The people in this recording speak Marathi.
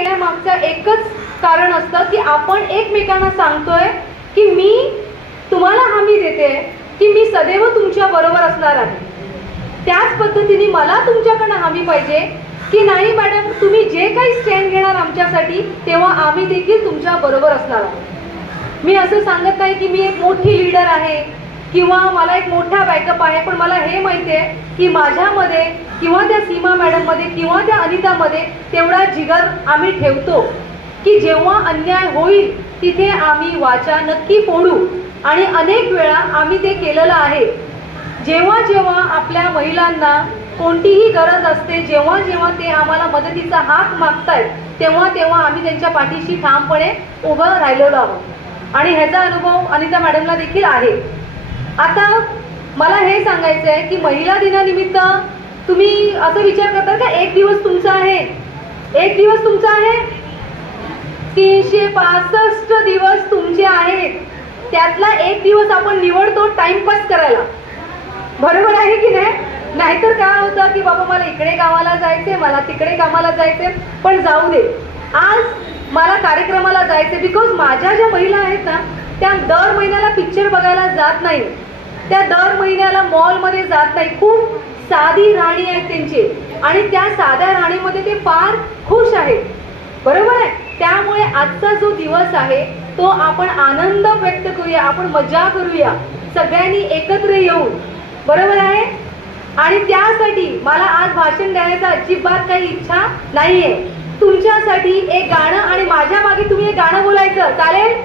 येण्यामागचं एकच कारण असतं की आपण एकमेकांना सांगतोय की मी तुम्हाला हमी देते की मी सदैव तुमच्या बरोबर असणार आहे. त्याच पद्धतीने मला तुमच्याकडनं हमी पाहिजे की नाही मॅडम, तुम्ही जे काही स्टँड घेणार आमच्यासाठी तेव्हा आम्ही देखील तुमच्या बरोबर असणार आहोत. मी असं सांगत नाही की मी एक मोठी लीडर आहे किंवा मला एक मोठा बॅकअप आहे, पण मला हे माहिती आहे की माझ्यामध्ये किंवा त्या सीमा मॅडममध्ये किंवा त्या अनितामध्ये तेवढा जिगर आम्ही ठेवतो की जेव्हा अन्याय होईल तिथे आम्ही वाचा नक्की फोडू. आणि अनेक वेळा आम्ही ते केलेलं आहे. जेव्हा जेव्हा आपल्या महिलांना कोणतीही गरज असते, जेव्हा जेव्हा ते आम्हाला मदतीचा हात मागतायत, तेव्हा तेव्हा आम्ही त्यांच्या पाठीशी ठामपणे उभं राहिलेलो आहोत. आणि ह्याचा अनुभव अनिता मॅडमला देखील आहे. आता मला हे सांगायचं आहे की महिला दिनानिमित्त तुम्ही असं विचार करता का एक दिवस तुमचा आहे, एक दिवस तुमचा आहे, 365 दिवस तुमचे आहेत. त्यातला एक दिवस आपण निवडतो टाइमपास करायला, बरोबर आहे की नाही? नाहीतर काय होतं की बाबा मला इकडे कामाला जायचे, मला तिकडे कामाला जायचे, पण जाऊ दे आज मला कार्यक्रमाला जायचे. बिकॉज माझ्या ज्या महिला आहेत ना त्या दर महिन्याला पिक्चर बघायला जात नाही, त्या दर महिन्याला मॉलमध्ये जात नाही. खूप साधी राहणी आहे त्यांची आणि त्या साध्या राहणीमध्ये ते फार खुश आहेत, बरोबर आहे? त्यामुळे आजचा जो दिवस आहे तो आपण आनंद व्यक्त करूया, आपण मजा करूया सगळ्यांनी एकत्र येऊन, बरोबर आहे? आणि त्यासाठी मला आज भाषण देण्याचा अजिबात काही इच्छा नाहीये. तुमच्यासाठी एक गाणं आणि माझ्या मागे तुम्ही एक गाणं बोलायचं, चालेल?